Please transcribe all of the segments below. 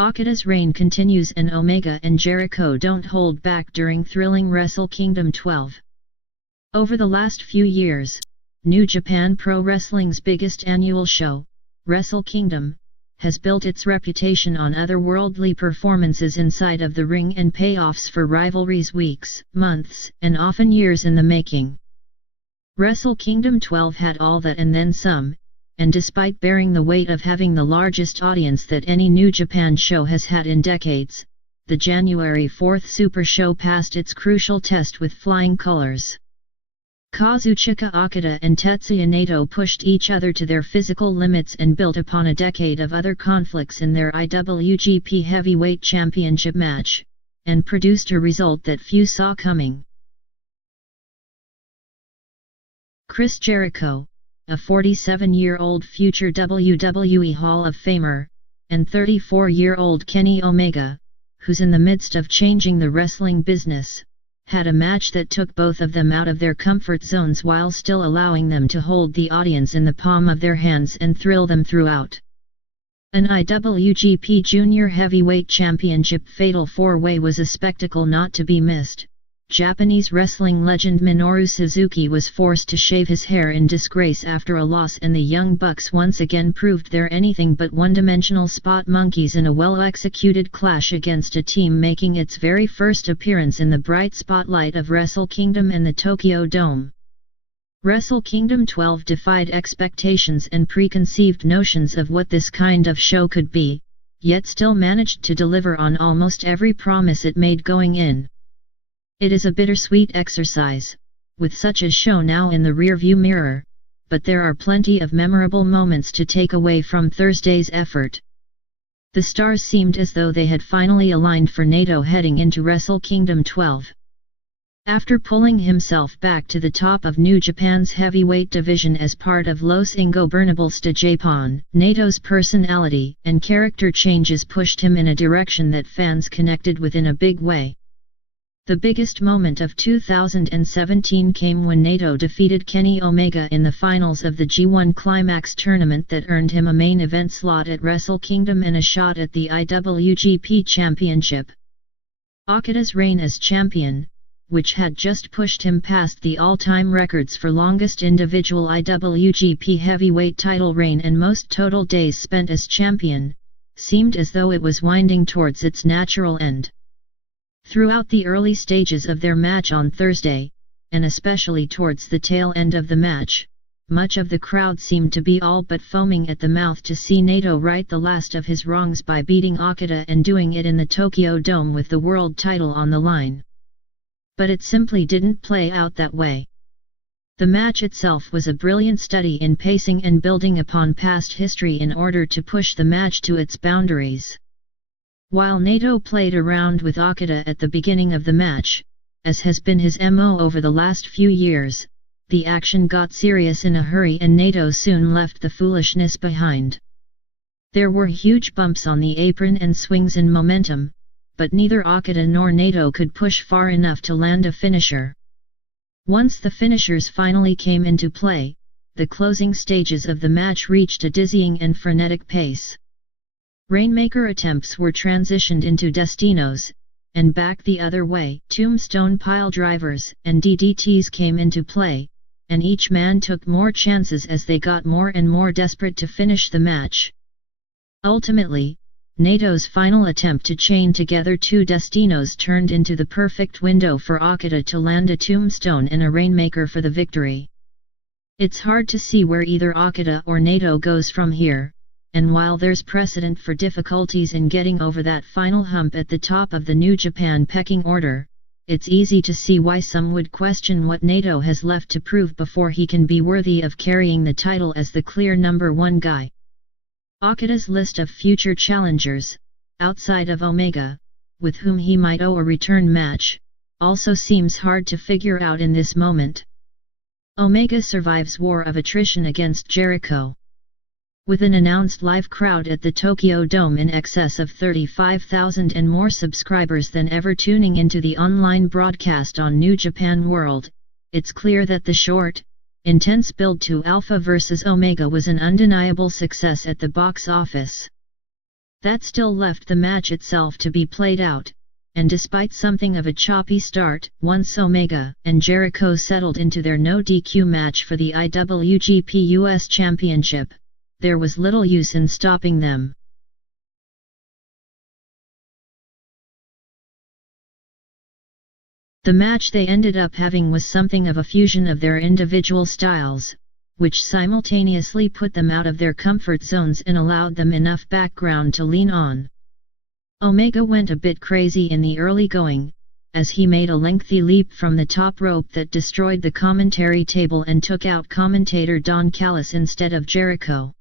Okada's reign continues and Omega and Jericho don't hold back during thrilling Wrestle Kingdom 12. Over the last few years, New Japan Pro Wrestling's biggest annual show, Wrestle Kingdom, has built its reputation on otherworldly performances inside of the ring and payoffs for rivalries weeks, months, and often years in the making. Wrestle Kingdom 12 had all that and then some, and despite bearing the weight of having the largest audience that any New Japan show has had in decades, the January 4th Super Show passed its crucial test with flying colors. Kazuchika Okada and Tetsuya Naito pushed each other to their physical limits and built upon a decade of other conflicts in their IWGP Heavyweight Championship match, and produced a result that few saw coming. Chris Jericho, a 47-year-old future WWE Hall of Famer, and 34-year-old Kenny Omega, who's in the midst of changing the wrestling business, had a match that took both of them out of their comfort zones while still allowing them to hold the audience in the palm of their hands and thrill them throughout. An IWGP Junior Heavyweight Championship Fatal 4-Way was a spectacle not to be missed. Japanese wrestling legend Minoru Suzuki was forced to shave his hair in disgrace after a loss, and the Young Bucks once again proved they're anything but one-dimensional spot monkeys in a well-executed clash against a team making its very first appearance in the bright spotlight of Wrestle Kingdom and the Tokyo Dome. Wrestle Kingdom 12 defied expectations and preconceived notions of what this kind of show could be, yet still managed to deliver on almost every promise it made going in. It is a bittersweet exercise, with such a show now in the rearview mirror, but there are plenty of memorable moments to take away from Thursday's effort. The stars seemed as though they had finally aligned for Naito heading into Wrestle Kingdom 12. After pulling himself back to the top of New Japan's heavyweight division as part of Los Ingobernables de Japón, Naito's personality and character changes pushed him in a direction that fans connected with in a big way. The biggest moment of 2017 came when Naito defeated Kenny Omega in the finals of the G1 Climax tournament that earned him a main event slot at Wrestle Kingdom and a shot at the IWGP Championship. Okada's reign as champion, which had just pushed him past the all-time records for longest individual IWGP heavyweight title reign and most total days spent as champion, seemed as though it was winding towards its natural end. Throughout the early stages of their match on Thursday, and especially towards the tail end of the match, much of the crowd seemed to be all but foaming at the mouth to see Naito right the last of his wrongs by beating Okada and doing it in the Tokyo Dome with the world title on the line. But it simply didn't play out that way. The match itself was a brilliant study in pacing and building upon past history in order to push the match to its boundaries. While Naito played around with Okada at the beginning of the match, as has been his MO over the last few years, the action got serious in a hurry and Naito soon left the foolishness behind. There were huge bumps on the apron and swings in momentum, but neither Okada nor Naito could push far enough to land a finisher. Once the finishers finally came into play, the closing stages of the match reached a dizzying and frenetic pace. Rainmaker attempts were transitioned into Destinos, and back the other way. Tombstone pile drivers and DDTs came into play, and each man took more chances as they got more and more desperate to finish the match. Ultimately, Naito's final attempt to chain together two Destinos turned into the perfect window for Okada to land a tombstone and a Rainmaker for the victory. It's hard to see where either Okada or Naito goes from here. And while there's precedent for difficulties in getting over that final hump at the top of the New Japan pecking order, it's easy to see why some would question what Naito has left to prove before he can be worthy of carrying the title as the clear number one guy. Okada's list of future challengers, outside of Omega, with whom he might owe a return match, also seems hard to figure out in this moment. Omega survives war of attrition against Jericho. With an announced live crowd at the Tokyo Dome in excess of 35,000 and more subscribers than ever tuning into the online broadcast on New Japan World, it's clear that the short, intense build to Alpha vs Omega was an undeniable success at the box office. That still left the match itself to be played out, and despite something of a choppy start, once Omega and Jericho settled into their no DQ match for the IWGP US Championship, there was little use in stopping them. The match they ended up having was something of a fusion of their individual styles, which simultaneously put them out of their comfort zones and allowed them enough background to lean on. Omega went a bit crazy in the early going, as he made a lengthy leap from the top rope that destroyed the commentary table and took out commentator Don Callis instead of Jericho.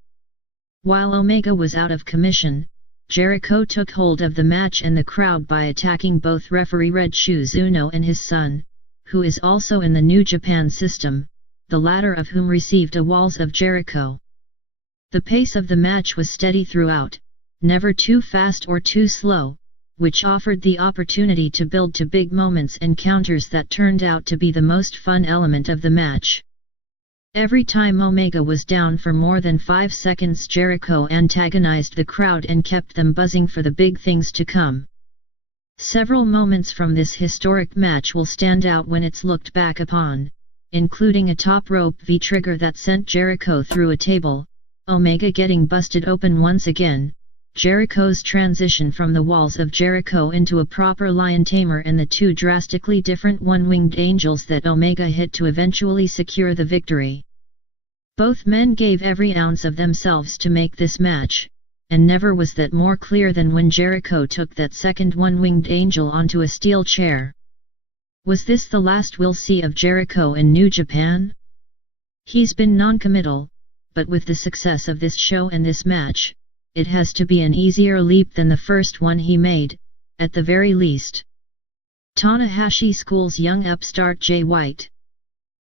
While Omega was out of commission, Jericho took hold of the match and the crowd by attacking both referee Red Shoes Uno and his son, who is also in the New Japan system, the latter of whom received a Walls of Jericho. The pace of the match was steady throughout, never too fast or too slow, which offered the opportunity to build to big moments and counters that turned out to be the most fun element of the match. Every time Omega was down for more than 5 seconds, Jericho antagonized the crowd and kept them buzzing for the big things to come. Several moments from this historic match will stand out when it's looked back upon, including a top rope V-trigger that sent Jericho through a table, Omega getting busted open once again, Jericho's transition from the Walls of Jericho into a proper lion tamer, and the two drastically different one-winged angels that Omega hit to eventually secure the victory. Both men gave every ounce of themselves to make this match, and never was that more clear than when Jericho took that second one-winged angel onto a steel chair. Was this the last we'll see of Jericho in New Japan? He's been non-committal, but with the success of this show and this match, it has to be an easier leap than the first one he made, at the very least. Tanahashi schools young upstart Jay White.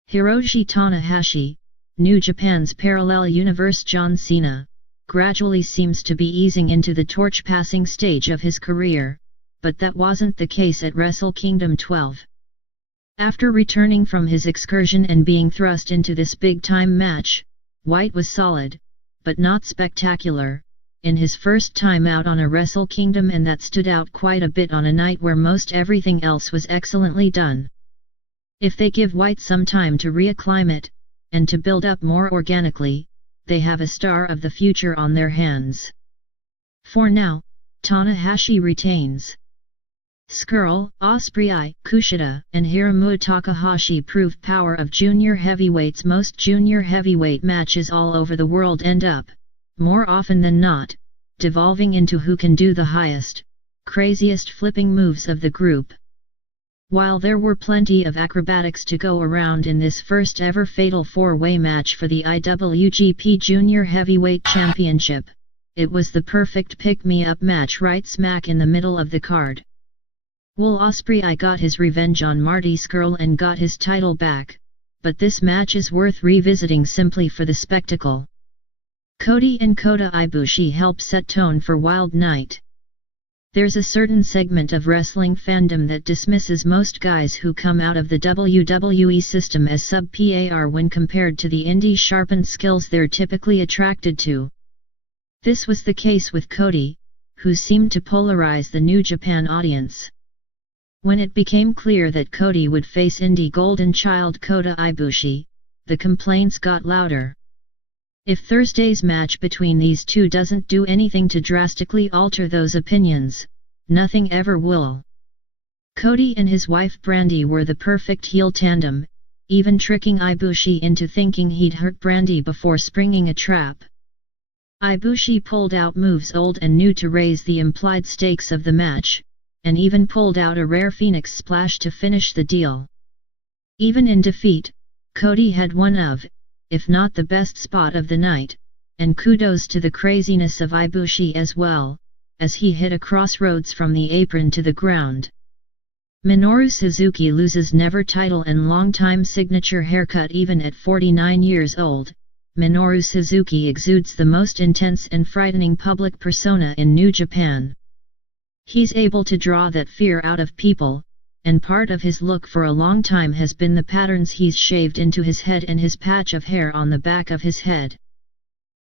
Hiroshi Tanahashi, New Japan's parallel universe John Cena, gradually seems to be easing into the torch-passing stage of his career, but that wasn't the case at Wrestle Kingdom 12. After returning from his excursion and being thrust into this big-time match, White was solid, but not spectacular, in his first time out on a Wrestle Kingdom, and that stood out quite a bit on a night where most everything else was excellently done. If they give White some time to reacclimate, and to build up more organically, they have a star of the future on their hands. For now, Tanahashi retains. Skrull, Ospreay, Kushida, and Hiromu Takahashi prove power of junior heavyweights. Most junior heavyweight matches all over the world end up, more often than not, devolving into who can do the highest, craziest flipping moves of the group. While there were plenty of acrobatics to go around in this first ever fatal four-way match for the IWGP Junior Heavyweight Championship, it was the perfect pick-me-up match right smack in the middle of the card. Will Ospreay got his revenge on Marty Scurll and got his title back, but this match is worth revisiting simply for the spectacle. Cody and Kota Ibushi help set tone for Wild Night. There's a certain segment of wrestling fandom that dismisses most guys who come out of the WWE system as sub-par when compared to the indie sharpened skills they're typically attracted to. This was the case with Cody, who seemed to polarize the New Japan audience. When it became clear that Cody would face indie golden child Kota Ibushi, the complaints got louder. If Thursday's match between these two doesn't do anything to drastically alter those opinions, nothing ever will. Cody and his wife Brandi were the perfect heel tandem, even tricking Ibushi into thinking he'd hurt Brandi before springing a trap. Ibushi pulled out moves old and new to raise the implied stakes of the match, and even pulled out a rare Phoenix Splash to finish the deal. Even in defeat, Cody had one of, if not the best spot of the night, and kudos to the craziness of Ibushi as well, as he hit a crossroads from the apron to the ground. Minoru Suzuki loses never title and longtime signature haircut. Even at 49 years old, Minoru Suzuki exudes the most intense and frightening public persona in New Japan. He's able to draw that fear out of people, and part of his look for a long time has been the patterns he's shaved into his head and his patch of hair on the back of his head.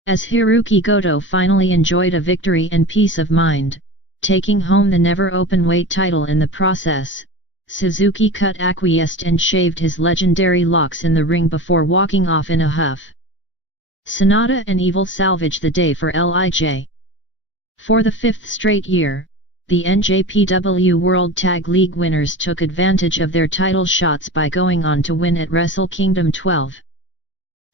as Hiroki Goto finally enjoyed a victory and peace of mind, taking home the never openweight title in the process. Suzuki Cut acquiesced and shaved his legendary locks in the ring before walking off in a huff. Sonata and Evil salvaged the day for LIJ. For the fifth straight year, the NJPW World Tag League winners took advantage of their title shots by going on to win at Wrestle Kingdom 12.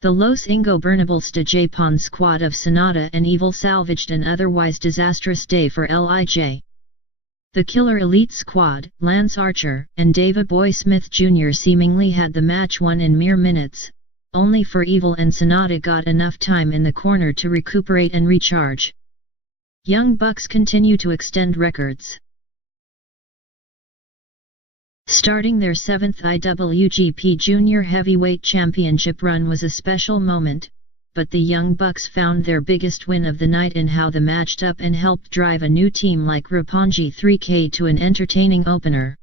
The Los Ingobernables de Japón squad of Sonata and Evil salvaged an otherwise disastrous day for LIJ. The Killer Elite squad, Lance Archer and Davey Boy Smith Jr. seemingly had the match won in mere minutes, only for Evil and Sonata got enough time in the corner to recuperate and recharge. Young Bucks continue to extend records. Starting their 7th IWGP Junior Heavyweight Championship run was a special moment, but the Young Bucks found their biggest win of the night in how they matched up and helped drive a new team like Roppongi 3K to an entertaining opener.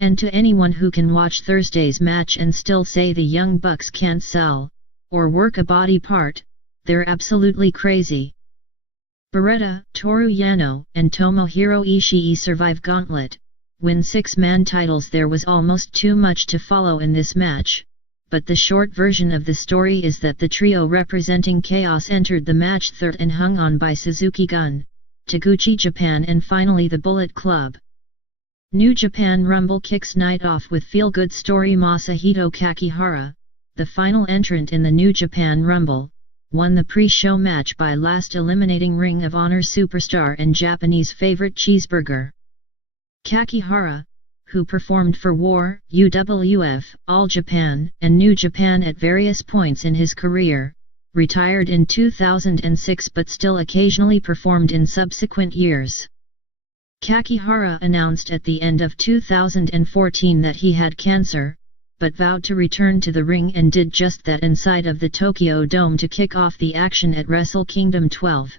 And to anyone who can watch Thursday's match and still say the Young Bucks can't sell, or work a body part, they're absolutely crazy. Beretta, Toru Yano, and Tomohiro Ishii survive Gauntlet, win 6-man titles. There was almost too much to follow in this match, but the short version of the story is that the trio representing Chaos entered the match third and hung on by Suzuki Gun, Taguchi Japan and finally the Bullet Club. New Japan Rumble kicks night off with feel-good story. Masahito Kakihara, the final entrant in the New Japan Rumble, won the pre-show match by last eliminating Ring of Honor superstar and Japanese favorite Cheeseburger. Kakihara, who performed for War, UWF, All Japan, and New Japan at various points in his career, retired in 2006 but still occasionally performed in subsequent years. Kakihara announced at the end of 2014 that he had cancer, but vowed to return to the ring and did just that inside of the Tokyo Dome to kick off the action at Wrestle Kingdom 12.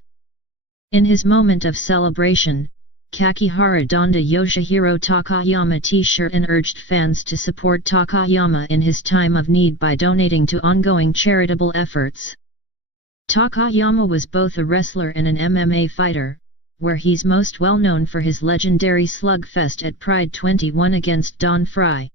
In his moment of celebration, Kakihara donned a Yoshihiro Takayama t-shirt and urged fans to support Takayama in his time of need by donating to ongoing charitable efforts. Takayama was both a wrestler and an MMA fighter, where he's most well known for his legendary slugfest at Pride 21 against Don Frye.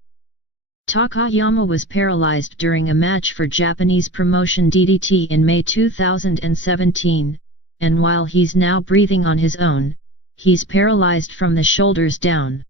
Takayama was paralyzed during a match for Japanese promotion DDT in May 2017, and while he's now breathing on his own, he's paralyzed from the shoulders down.